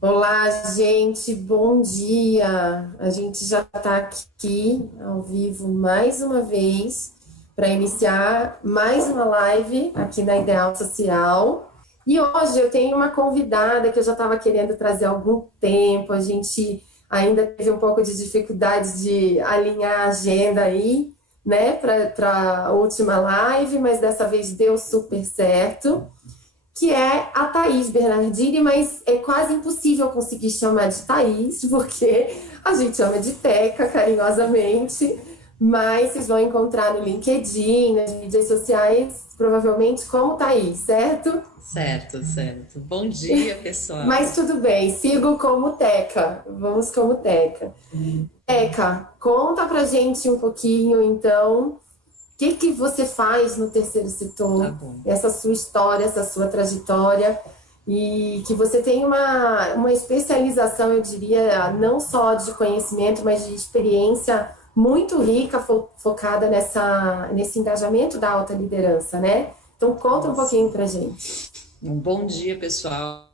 Olá, gente, bom dia. A gente já está aqui ao vivo mais uma vez para iniciar mais uma live aqui na Ideal Social. E hoje eu tenho uma convidada que eu já estava querendo trazer há algum tempo. A gente ainda teve um pouco de dificuldade de alinhar a agenda aí, né, para a última live, mas dessa vez deu super certo, que é a Thaís Bernardini, mas é quase impossível conseguir chamar de Thaís, porque a gente chama de Teca carinhosamente, mas vocês vão encontrar no LinkedIn, nas mídias sociais, provavelmente como Thaís, certo? Certo, certo. Bom dia, Mas pessoal. tudo bem, sigo como Teca, vamos como Teca. Teca, conta pra gente um pouquinho, então, que você faz no terceiro Tá setor, bom. essa sua história, essa sua trajetória, e que você tem uma especialização, eu diria, não só de conhecimento, mas de experiência muito rica, focada nesse engajamento da alta liderança, né? Então, conta um pouquinho Sim. pra gente. Um bom dia, pessoal.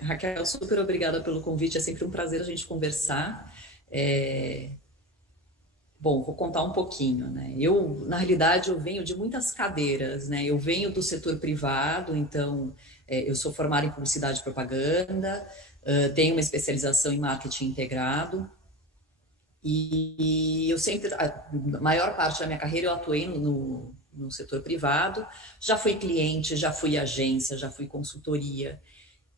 Raquel, super obrigada pelo convite. É sempre um prazer a gente conversar. É, Bom, vou contar um pouquinho, né? Na realidade, eu venho de muitas cadeiras, né? Eu venho do setor privado, então, eu sou formada em publicidade e propaganda, tenho uma especialização em marketing integrado. E eu sempre, a maior parte da minha carreira eu atuei no setor privado, já fui cliente, já fui agência, já fui consultoria.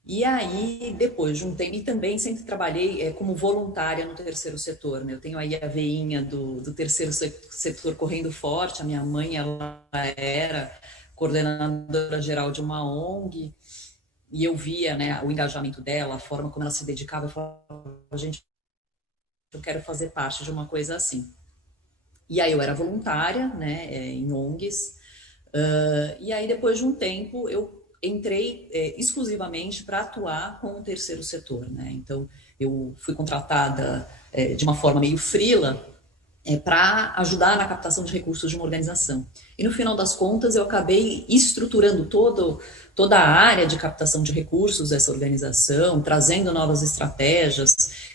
E aí, depois de um tempo, e também sempre trabalhei como voluntária no terceiro setor, né? Eu tenho aí a veinha do terceiro setor correndo forte, a minha mãe, ela era coordenadora geral de uma ONG, e eu via, né, o engajamento dela, a forma como ela se dedicava, eu falava, gente, eu quero fazer parte de uma coisa assim. E aí eu era voluntária, né, em ONGs. E aí depois de um tempo eu entrei exclusivamente para atuar com o terceiro setor, né? Então eu fui contratada de uma forma meio freela para ajudar na captação de recursos de uma organização. E no final das contas eu acabei estruturando toda a área de captação de recursos dessa organização, trazendo novas estratégias,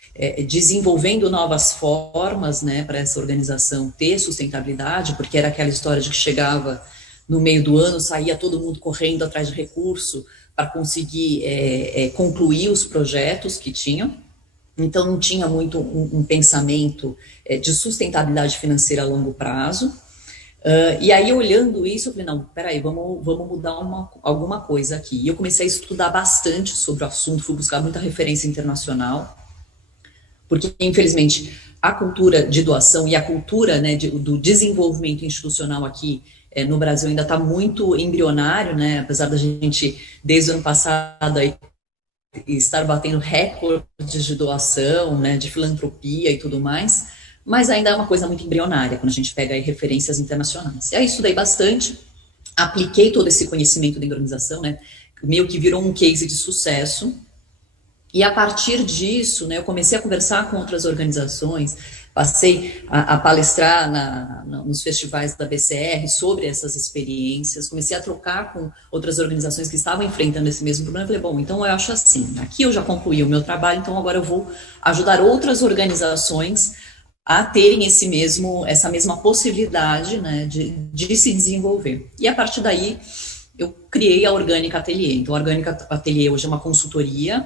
desenvolvendo novas formas, né, para essa organização ter sustentabilidade, porque era aquela história de que chegava no meio do ano, saía todo mundo correndo atrás de recurso para conseguir concluir os projetos que tinham. Então, não tinha muito um pensamento de sustentabilidade financeira a longo prazo. E aí, olhando isso, eu falei, não, peraí, vamos mudar alguma coisa aqui. E eu comecei a estudar bastante sobre o assunto, fui buscar muita referência internacional, porque, infelizmente, a cultura de doação e a cultura, né, do desenvolvimento institucional aqui no Brasil ainda está muito embrionário, né, apesar da gente, desde o ano passado, aí, estar batendo recordes de doação, né, de filantropia e tudo mais, mas ainda é uma coisa muito embrionária quando a gente pega aí referências internacionais. E aí estudei bastante, apliquei todo esse conhecimento da organização, né, meio que virou um case de sucesso. E a partir disso, né, eu comecei a conversar com outras organizações, passei a palestrar nos festivais da BCR sobre essas experiências, comecei a trocar com outras organizações que estavam enfrentando esse mesmo problema. Eu falei, bom, então eu acho assim, aqui eu já concluí o meu trabalho, então agora eu vou ajudar outras organizações a terem essa mesma possibilidade, né, de se desenvolver. E a partir daí, eu criei a Orgânica Ateliê. Então, a Orgânica Ateliê hoje é uma consultoria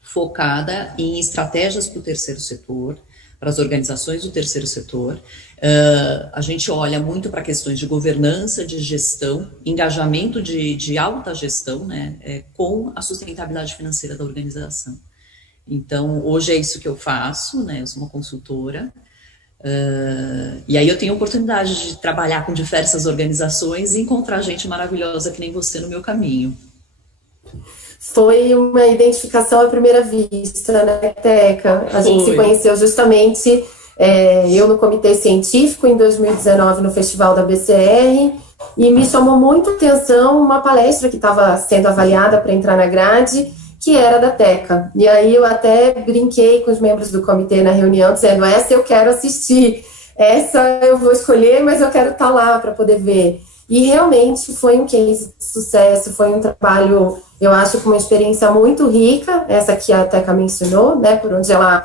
focada em estratégias para o terceiro setor, para as organizações do terceiro setor. A gente olha muito para questões de governança, de gestão, engajamento de alta gestão, né, com a sustentabilidade financeira da organização. Então, hoje é isso que eu faço, né, eu sou uma consultora, e aí eu tenho a oportunidade de trabalhar com diversas organizações e encontrar gente maravilhosa que nem você no meu caminho. Foi uma identificação à primeira vista, né, Teca? A gente se Foi. conheceu justamente, eu no comitê científico em 2019 no Festival da BCR, e me chamou muito atenção uma palestra que estava sendo avaliada para entrar na grade, que era da Teca. E aí eu até brinquei com os membros do comitê na reunião, dizendo, essa eu quero assistir, essa eu vou escolher, mas eu quero estar lá para poder ver. E realmente foi um case de sucesso, foi um trabalho. Eu acho que uma experiência muito rica, essa que a Teca mencionou, né, por onde ela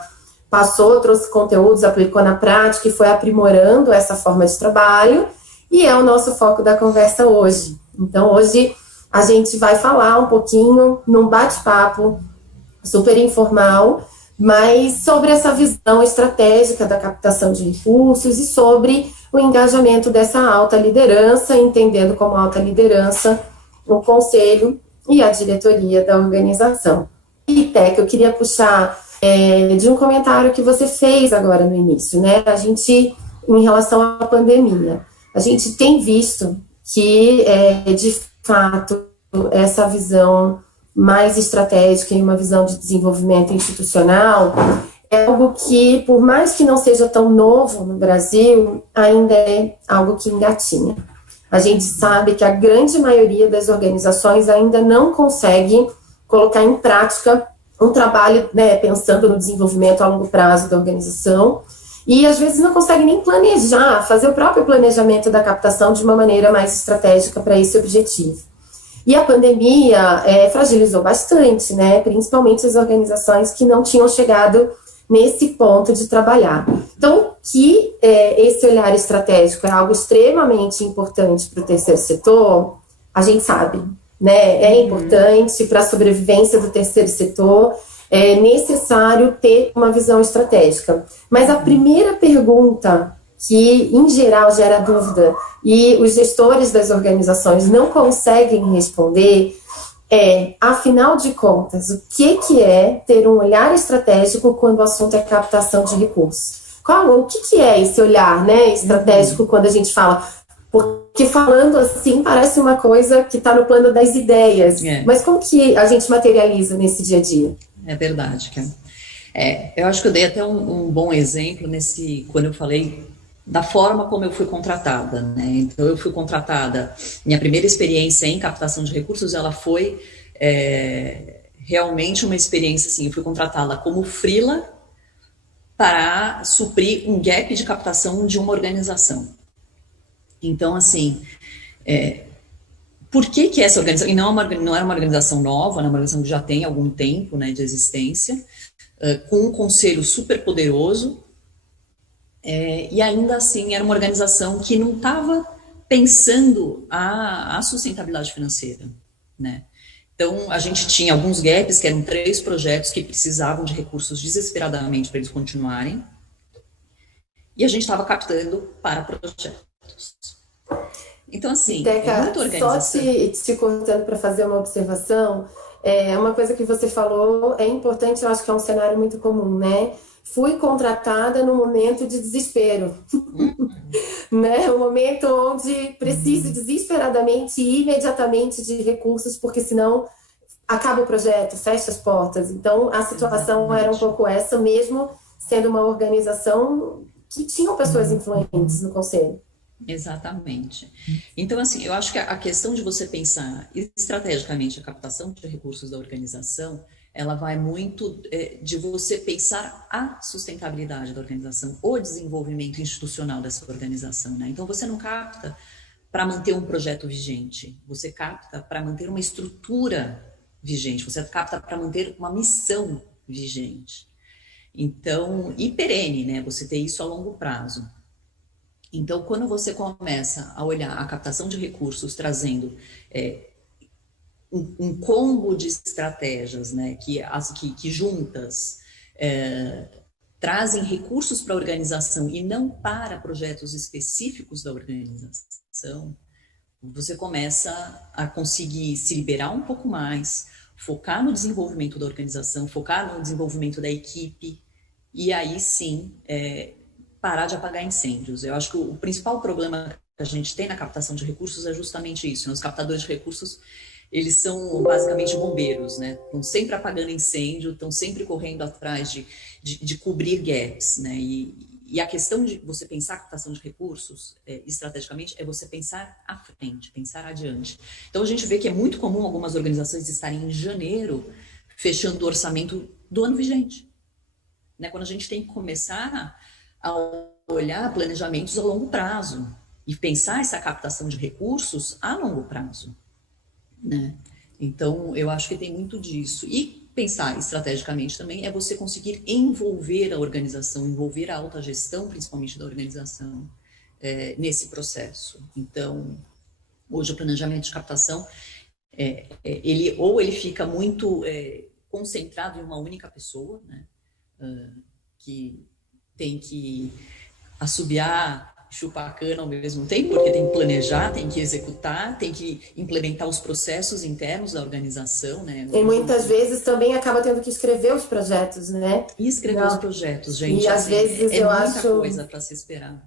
passou, trouxe conteúdos, aplicou na prática e foi aprimorando essa forma de trabalho, e é o nosso foco da conversa hoje. Então, hoje a gente vai falar um pouquinho, num bate-papo super informal, mas sobre essa visão estratégica da captação de recursos e sobre o engajamento dessa alta liderança, entendendo como alta liderança o conselho e a diretoria da organização. E, Teca, eu queria puxar de um comentário que você fez agora no início, né? A gente, em relação à pandemia, a gente tem visto que, de fato, essa visão mais estratégica e uma visão de desenvolvimento institucional é algo que, por mais que não seja tão novo no Brasil, ainda é algo que engatinha. A gente sabe que a grande maioria das organizações ainda não consegue colocar em prática um trabalho, né, pensando no desenvolvimento a longo prazo da organização, e às vezes não consegue nem planejar, fazer o próprio planejamento da captação de uma maneira mais estratégica para esse objetivo. E a pandemia fragilizou bastante, né, principalmente as organizações que não tinham chegado nesse ponto de trabalhar. Então, que esse olhar estratégico é algo extremamente importante para o terceiro setor, a gente sabe, né? É importante para a sobrevivência do terceiro setor, é necessário ter uma visão estratégica. Mas a primeira pergunta que, em geral, gera dúvida e os gestores das organizações não conseguem responder afinal de contas, o que é ter um olhar estratégico quando o assunto é captação de recursos? O que é esse olhar, né, estratégico quando a gente fala? Porque falando assim parece uma coisa que está no plano das ideias, mas como que a gente materializa nesse dia a dia? É verdade, Ken. Eu acho que eu dei até um bom exemplo quando eu falei da forma como eu fui contratada, né? Então, eu fui contratada, minha primeira experiência em captação de recursos, ela foi realmente uma experiência, assim, eu fui contratada como freela para suprir um gap de captação de uma organização. Então, assim, por que essa organização, e não era uma organização nova, era uma organização que já tem algum tempo, né, de existência, com um conselho super poderoso, e ainda assim era uma organização que não estava pensando a sustentabilidade financeira, né? Então, a gente tinha alguns gaps, que eram 3 projetos que precisavam de recursos desesperadamente para eles continuarem, e a gente estava captando para projetos. Então, assim, Teca, muita organização. só te cortando para fazer uma observação, uma coisa que você falou é importante, eu acho que é um cenário muito comum, né? Fui contratada no momento de desespero, né? Um momento onde preciso desesperadamente e imediatamente de recursos, porque senão acaba o projeto, fecha as portas. Então, a situação era um pouco essa, mesmo sendo uma organização que tinham pessoas influentes no conselho. Exatamente. Então, assim, eu acho que a questão de você pensar estrategicamente a captação de recursos da organização, ela vai muito de você pensar a sustentabilidade da organização, o desenvolvimento institucional dessa organização, né? Então, você não capta para manter um projeto vigente, você capta para manter uma estrutura vigente, você capta para manter uma missão vigente. Então, e perene, né? Você ter isso a longo prazo. Então, quando você começa a olhar a captação de recursos trazendo um combo de estratégias, né, que juntas trazem recursos para a organização e não para projetos específicos da organização, você começa a conseguir se liberar um pouco mais, focar no desenvolvimento da organização, focar no desenvolvimento da equipe, e aí sim parar de apagar incêndios. Eu acho que o principal problema que a gente tem na captação de recursos é justamente isso, né? Os captadores de recursos, eles são basicamente bombeiros, né? Estão sempre apagando incêndio, estão sempre correndo atrás de cobrir gaps, né? E a questão de você pensar a captação de recursos estrategicamente é você pensar à frente, pensar adiante. Então, a gente vê que é muito comum algumas organizações estarem em janeiro fechando o orçamento do ano vigente, né? Quando a gente tem que começar a olhar planejamentos a longo prazo e pensar essa captação de recursos a longo prazo, né? Então, eu acho que tem muito disso. E pensar estrategicamente também é você conseguir envolver a organização, envolver a alta gestão, principalmente da organização, nesse processo. Então, hoje o planejamento de captação, ele fica muito concentrado em uma única pessoa, né? Que tem que assobiar, chupar a cana ao mesmo tempo, porque tem que planejar, tem que executar, tem que implementar os processos internos da organização, né? E muitas vezes também acaba tendo que escrever os projetos, né? E escrever os projetos, gente, e às assim, vezes é eu muita acho... coisa para se esperar.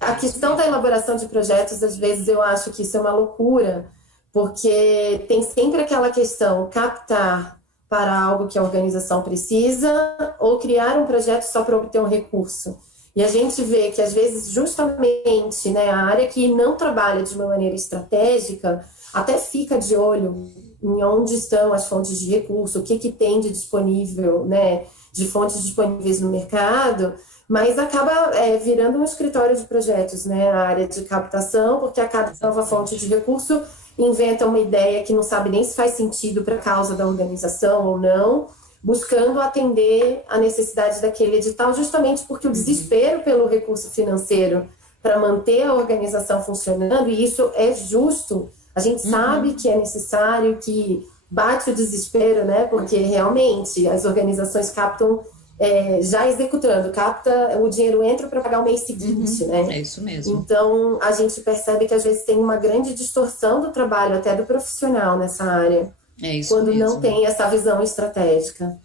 A questão da elaboração de projetos, às vezes eu acho que isso é uma loucura, porque tem sempre aquela questão, captar para algo que a organização precisa ou criar um projeto só para obter um recurso. E a gente vê que, às vezes, justamente, né, a área que não trabalha de uma maneira estratégica até fica de olho em onde estão as fontes de recurso, o que tem de disponível, né, de fontes disponíveis no mercado, mas acaba virando um escritório de projetos, né, a área de captação, porque a cada nova fonte de recurso inventa uma ideia que não sabe nem se faz sentido para a causa da organização ou não, buscando atender a necessidade daquele edital, justamente porque o desespero pelo recurso financeiro para manter a organização funcionando, e isso é justo, a gente sabe que é necessário, que bate o desespero, né, porque realmente as organizações captam já executando, capta, o dinheiro entra para pagar o mês seguinte, né? É isso mesmo. Então, a gente percebe que às vezes tem uma grande distorção do trabalho, até do profissional nessa área, quando não tem essa visão estratégica.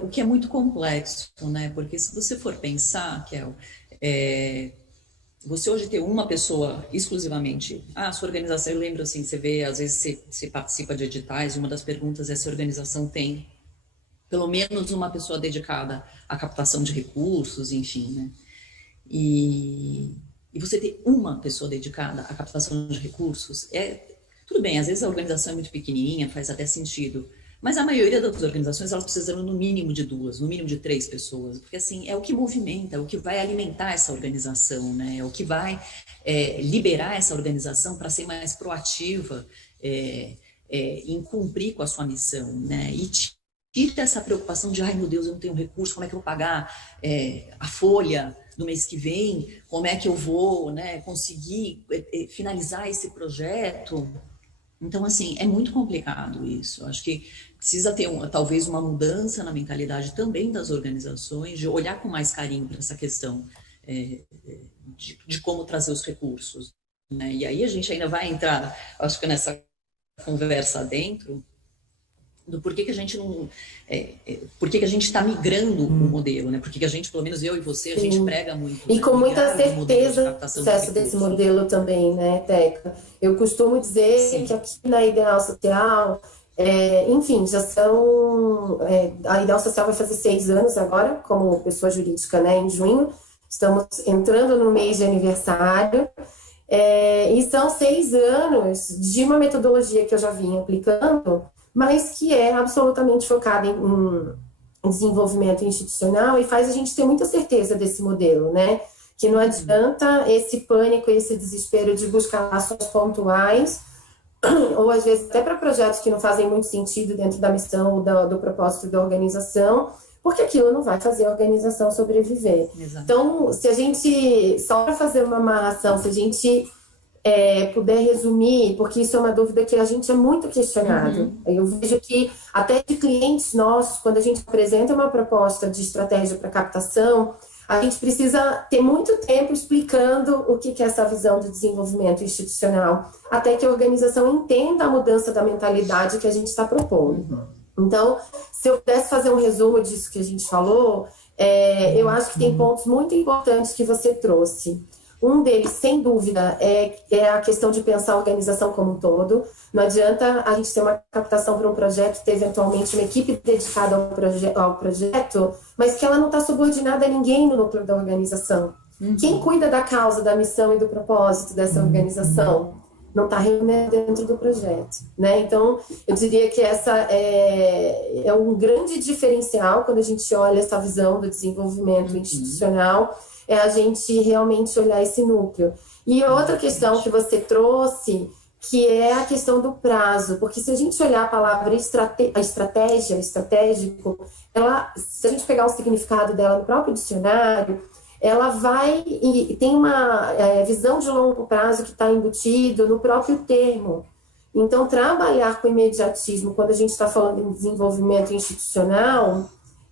O que é muito complexo, né? Porque se você for pensar, Kel, você hoje ter uma pessoa exclusivamente, a sua organização, eu lembro assim, você vê, às vezes você participa de editais, e uma das perguntas é se a organização tem pelo menos uma pessoa dedicada à captação de recursos, enfim, né? E você ter uma pessoa dedicada à captação de recursos, tudo bem, às vezes a organização é muito pequenininha, faz até sentido, mas a maioria das organizações, elas precisam no mínimo de 2, no mínimo de 3 pessoas, porque assim, é o que movimenta, é o que vai alimentar essa organização, né? É o que vai liberar essa organização para ser mais proativa em cumprir com a sua missão, né? E tira essa preocupação de, ai meu Deus, eu não tenho recurso, como é que eu vou pagar a folha do mês que vem, como é que eu vou, né, conseguir finalizar esse projeto. Então, assim, é muito complicado isso. Acho que precisa ter talvez uma mudança na mentalidade também das organizações, de olhar com mais carinho para essa questão de como trazer os recursos, né? E aí a gente ainda vai entrar, acho que nessa conversa dentro, do porquê que a gente não... porquê que a gente está migrando o modelo, né? Porque que a gente, pelo menos eu e você, a gente prega muito. E com muita certeza o sucesso desse modelo também, né, Teca? Eu costumo dizer que aqui na Ideal Social, enfim, já são... a Ideal Social vai fazer 6 anos agora, como pessoa jurídica, né, em junho. Estamos entrando no mês de aniversário. E são 6 anos de uma metodologia que eu já vinha aplicando, mas que é absolutamente focada em desenvolvimento institucional e faz a gente ter muita certeza desse modelo, né? Que não adianta esse pânico, esse desespero de buscar ações pontuais, ou às vezes até para projetos que não fazem muito sentido dentro da missão ou do propósito da organização, porque aquilo não vai fazer a organização sobreviver. Exato. Então, se a gente, só para fazer uma amarração, se a gente puder resumir, porque isso é uma dúvida que a gente é muito questionado. Eu vejo que até de clientes nossos, quando a gente apresenta uma proposta de estratégia para captação, a gente precisa ter muito tempo explicando o que é essa visão de desenvolvimento institucional, até que a organização entenda a mudança da mentalidade que a gente está propondo. Então, se eu pudesse fazer um resumo disso que a gente falou, eu acho que tem pontos muito importantes que você trouxe. Um deles, sem dúvida, é a questão de pensar a organização como um todo. Não adianta a gente ter uma captação para um projeto, ter eventualmente uma equipe dedicada ao projeto, mas que ela não está subordinada a ninguém no núcleo da organização. Quem cuida da causa, da missão e do propósito dessa organização não está reunido dentro do projeto, né? Então, eu diria que essa é um grande diferencial quando a gente olha essa visão do desenvolvimento institucional, é a gente realmente olhar esse núcleo. E outra questão que você trouxe, que é a questão do prazo, porque se a gente olhar a palavra estratégia, estratégico, ela, se a gente pegar o significado dela no próprio dicionário, ela vai e tem uma visão de longo prazo que está embutido no próprio termo. Então, trabalhar com imediatismo, quando a gente está falando em desenvolvimento institucional,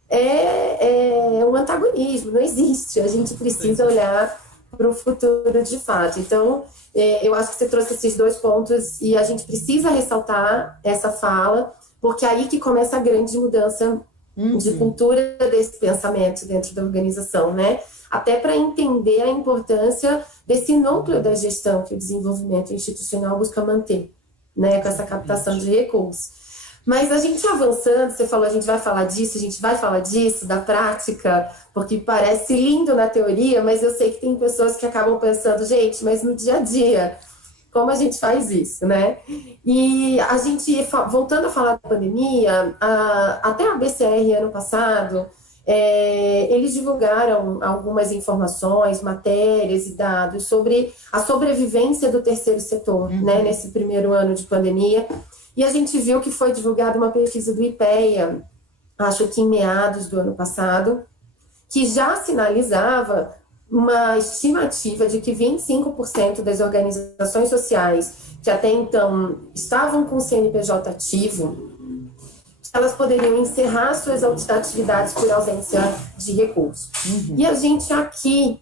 é um antagonismo, não existe. A gente precisa olhar para o futuro de fato. Então, eu acho que você trouxe esses dois pontos e a gente precisa ressaltar essa fala, porque é aí que começa a grande mudança de cultura desse pensamento dentro da organização, né? Até para entender a importância desse núcleo da gestão que o desenvolvimento institucional busca manter, né? Com essa captação de recursos. Mas a gente avançando, você falou, a gente vai falar disso, a gente vai falar disso, da prática, porque parece lindo na teoria, mas eu sei que tem pessoas que acabam pensando, gente, mas no dia a dia, como a gente faz isso, né? E a gente, voltando a falar da pandemia, até a BCR ano passado, eles divulgaram algumas informações, matérias e dados sobre a sobrevivência do terceiro setor, né, nesse primeiro ano de pandemia. E a gente viu que foi divulgada uma pesquisa do IPEA, acho que em meados do ano passado, que já sinalizava uma estimativa de que 25% das organizações sociais que até então estavam com o CNPJ ativo, elas poderiam encerrar suas atividades por ausência de recursos. E a gente aqui,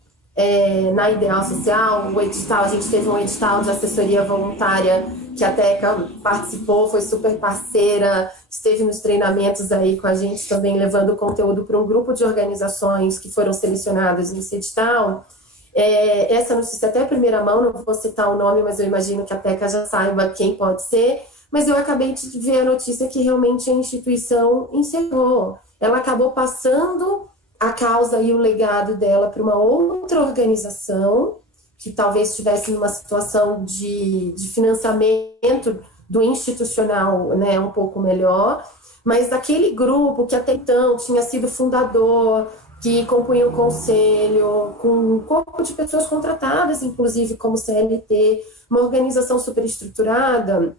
na Ideal Social, o edital, a gente teve um edital de assessoria voluntária que a Teca participou, foi super parceira, esteve nos treinamentos aí com a gente também, levando conteúdo para um grupo de organizações que foram selecionadas nesse edital. Essa notícia até a primeira mão, não vou citar o nome, mas eu imagino que a Teca já saiba quem pode ser, mas eu acabei de ver a notícia que realmente a instituição encerrou. Ela acabou passando a causa e o legado dela para uma outra organização, que talvez estivesse numa situação de financiamento do institucional, né, um pouco melhor, mas daquele grupo que até então tinha sido fundador, que compunha o conselho, com um corpo de pessoas contratadas, inclusive como CLT, uma organização superestruturada,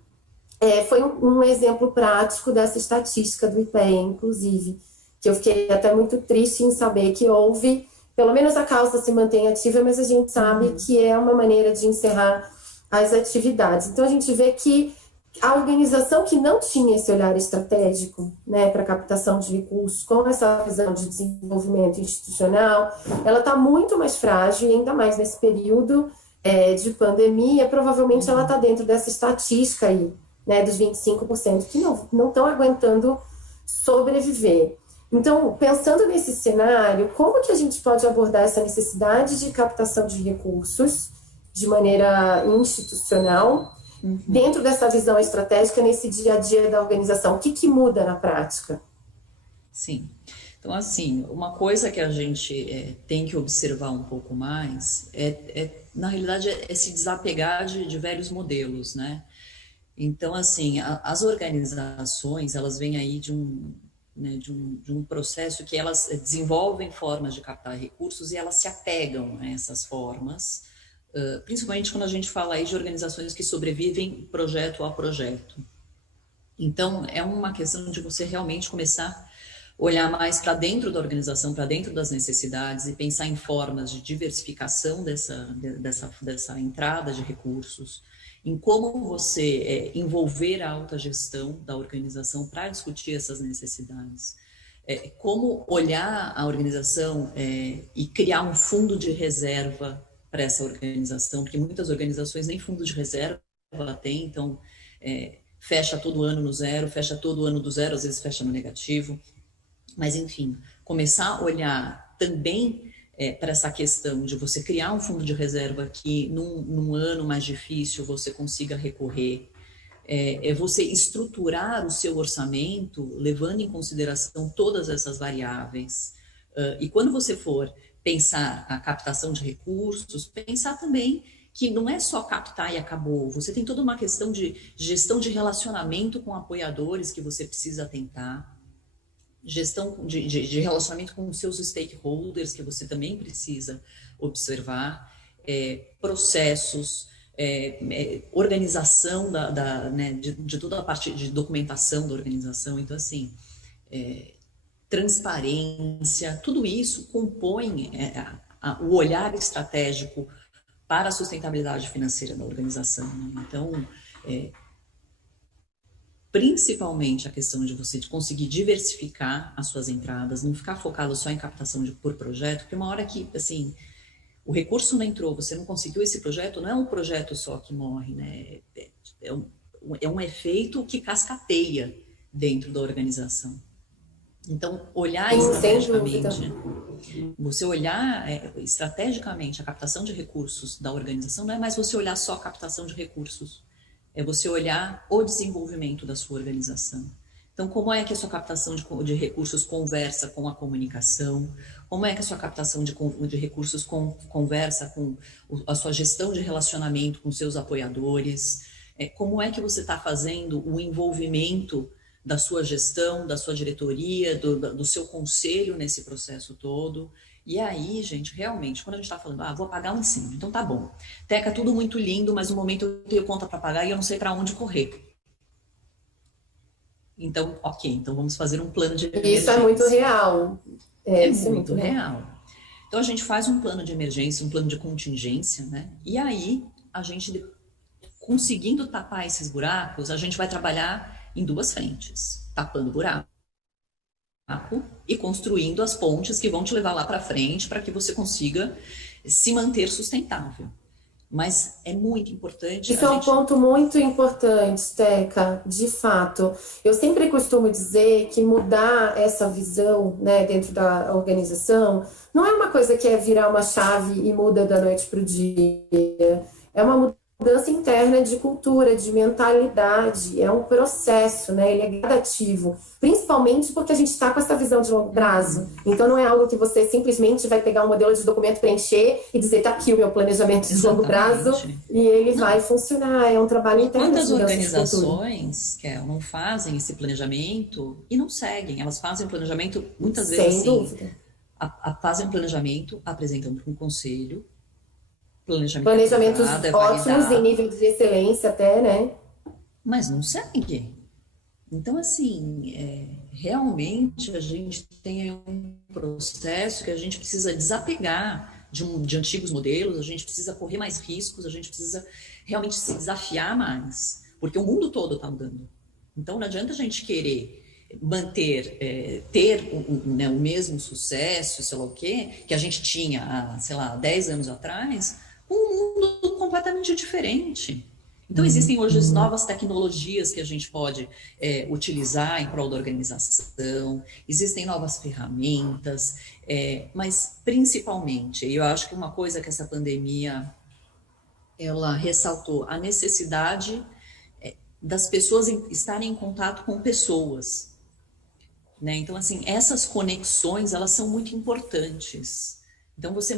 foi um exemplo prático dessa estatística do IPEA, inclusive, que eu fiquei até muito triste em saber que houve, pelo menos a causa se mantém ativa, mas a gente sabe que é uma maneira de encerrar as atividades. Então, a gente vê que a organização que não tinha esse olhar estratégico, né, para captação de recursos, com essa visão de desenvolvimento institucional, ela está muito mais frágil, e ainda mais nesse período de pandemia, provavelmente ela está dentro dessa estatística aí, né, dos 25% que não estão aguentando sobreviver. Então, pensando nesse cenário, como que a gente pode abordar essa necessidade de captação de recursos de maneira institucional, dentro dessa visão estratégica, nesse dia a dia da organização? O que muda na prática? Sim. Então, assim, uma coisa que a gente tem que observar um pouco mais na realidade, se desapegar de velhos modelos, né? Então, assim, as organizações, elas vêm aí de um processo que elas desenvolvem formas de captar recursos e elas se apegam a essas formas, principalmente quando a gente fala aí de organizações que sobrevivem projeto a projeto. Então, é uma questão de você realmente começar a olhar mais para dentro da organização, para dentro das necessidades e pensar em formas de diversificação dessa entrada de recursos, em como você envolver a alta gestão da organização para discutir essas necessidades, como olhar a organização e criar um fundo de reserva para essa organização, porque muitas organizações nem fundo de reserva têm, então fecha todo ano no zero, fecha todo ano do zero, às vezes fecha no negativo, mas enfim, começar a olhar também para essa questão de você criar um fundo de reserva que num ano mais difícil você consiga recorrer, você estruturar o seu orçamento levando em consideração todas essas variáveis. E quando você for pensar a captação de recursos, pensar também que não é só captar e acabou, você tem toda uma questão de gestão de relacionamento com apoiadores que você precisa atentar, gestão de relacionamento com os seus stakeholders, que você também precisa observar, processos, organização né, de toda a parte de documentação da organização. Então, assim, transparência, tudo isso compõe o olhar estratégico para a sustentabilidade financeira da organização, né? Então, principalmente a questão de você conseguir diversificar as suas entradas, não ficar focado só em captação por projeto, porque uma hora que, assim, o recurso não entrou, você não conseguiu esse projeto, não é um projeto só que morre, né? É um efeito que cascateia dentro da organização. Então, olhar estrategicamente, você olhar estrategicamente a captação de recursos da organização, não é mais você olhar só a captação de recursos, é você olhar o desenvolvimento da sua organização. Então, como é que a sua captação de recursos conversa com a comunicação? Como é que a sua captação de recursos conversa com a sua gestão de relacionamento com seus apoiadores? Como é que você está fazendo o envolvimento da sua gestão, da sua diretoria, do seu conselho nesse processo todo? E aí, gente, realmente, quando a gente está falando, vou apagar um incêndio, então tá bom. Teca, tudo muito lindo, mas no momento eu tenho conta para pagar e eu não sei para onde correr. Então, ok, então vamos fazer um plano de emergência. Isso é muito real. Isso é muito real. Então, a gente faz um plano de emergência, um plano de contingência, né? E aí, a gente, conseguindo tapar esses buracos, a gente vai trabalhar em duas frentes. Tapando o buraco e construindo as pontes que vão te levar lá para frente para que você consiga se manter sustentável. Mas é muito importante... Isso é um ponto muito importante, Teca, de fato. Eu sempre costumo dizer que mudar essa visão, né, dentro da organização não é uma coisa que é virar uma chave e muda da noite para o dia. É uma mudança interna de cultura, de mentalidade, é um processo, né? Ele é gradativo, principalmente porque a gente está com essa visão de longo prazo. Então não é algo que você simplesmente vai pegar um modelo de documento, preencher e dizer, tá aqui o meu planejamento de longo prazo e ele vai funcionar. É um trabalho interno. Quantas organizações não fazem esse planejamento e não seguem? Elas fazem o planejamento muitas vezes sem dúvida. Fazem o planejamento, apresentam para um conselho, planejamentos ótimos em nível de excelência até, né? Mas não segue. Então, assim, realmente a gente tem um processo que a gente precisa desapegar de antigos modelos, a gente precisa correr mais riscos, a gente precisa realmente se desafiar mais, porque o mundo todo está mudando. Então, não adianta a gente querer manter, ter o mesmo sucesso, sei lá o quê, que a gente tinha há, sei lá, 10 anos atrás, um mundo completamente diferente. Então, existem hoje novas tecnologias que a gente pode utilizar em prol da organização, existem novas ferramentas, mas principalmente, eu acho que uma coisa que essa pandemia, ela ressaltou, a necessidade das pessoas estarem em contato com pessoas, né? Então, assim, essas conexões, elas são muito importantes. Então, você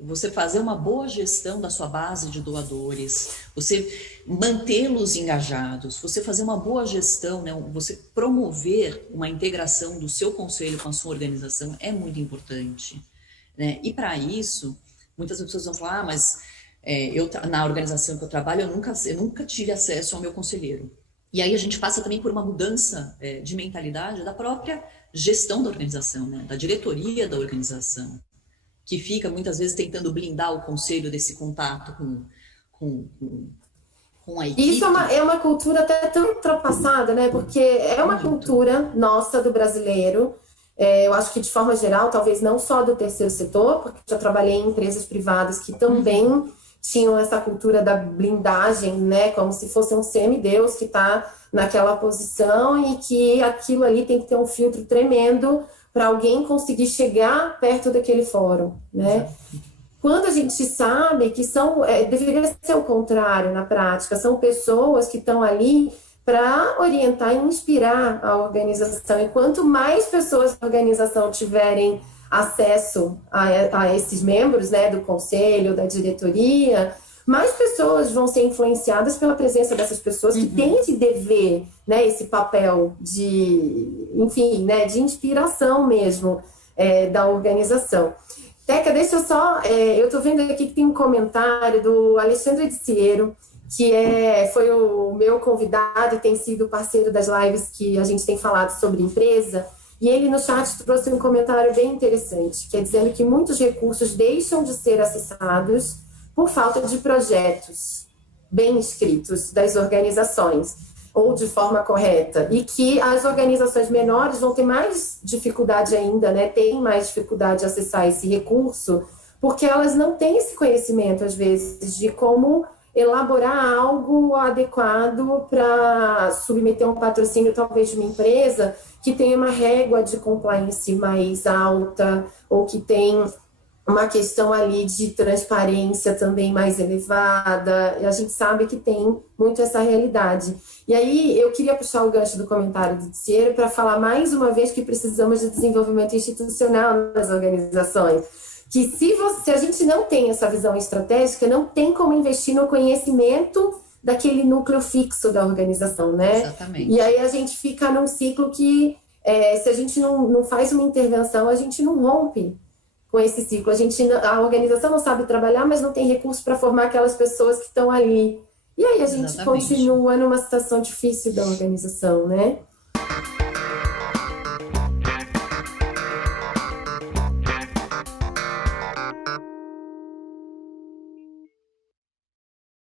você fazer uma boa gestão da sua base de doadores, você mantê-los engajados, você fazer uma boa gestão, né? Você promover uma integração do seu conselho com a sua organização é muito importante, né? E para isso, muitas pessoas vão falar, mas na organização que eu trabalho, eu nunca tive acesso ao meu conselheiro. E aí a gente passa também por uma mudança de mentalidade da própria gestão da organização, né? Da diretoria da organização, que fica muitas vezes tentando blindar o conselho desse contato com a equipe. Isso é uma cultura até tão ultrapassada, né? Porque é uma cultura nossa, do brasileiro. Eu acho que de forma geral, talvez não só do terceiro setor, porque já trabalhei em empresas privadas que também tinham essa cultura da blindagem, né? Como se fosse um semideus que está naquela posição e que aquilo ali tem que ter um filtro tremendo para alguém conseguir chegar perto daquele fórum, né? Quando a gente sabe que deveria ser o contrário na prática, são pessoas que estão ali para orientar e inspirar a organização. E quanto mais pessoas da organização tiverem acesso a esses membros, né, do conselho, da diretoria, mais pessoas vão ser influenciadas pela presença dessas pessoas que têm esse dever, né, esse papel de, enfim, né, de inspiração mesmo da organização. Teca, deixa eu só. Eu estou vendo aqui que tem um comentário do Alexandre de Ciero, que foi o meu convidado e tem sido parceiro das lives que a gente tem falado sobre empresa. E ele no chat trouxe um comentário bem interessante, que é dizendo que muitos recursos deixam de ser acessados por falta de projetos bem escritos das organizações ou de forma correta, e que as organizações menores vão ter mais dificuldade ainda, né? Tem mais dificuldade de acessar esse recurso, porque elas não têm esse conhecimento, às vezes, de como elaborar algo adequado para submeter um patrocínio, talvez, de uma empresa que tenha uma régua de compliance mais alta, ou que tem uma questão ali de transparência também mais elevada, e a gente sabe que tem muito essa realidade. E aí eu queria puxar o gancho do comentário do Ciero para falar mais uma vez que precisamos de desenvolvimento institucional nas organizações. Que se a gente não tem essa visão estratégica, não tem como investir no conhecimento daquele núcleo fixo da organização, né? Exatamente. E aí a gente fica num ciclo que, se a gente não faz uma intervenção, a gente não rompe com esse ciclo. A organização não sabe trabalhar, mas não tem recurso para formar aquelas pessoas que estão ali. E aí a gente continua numa situação difícil da organização, né?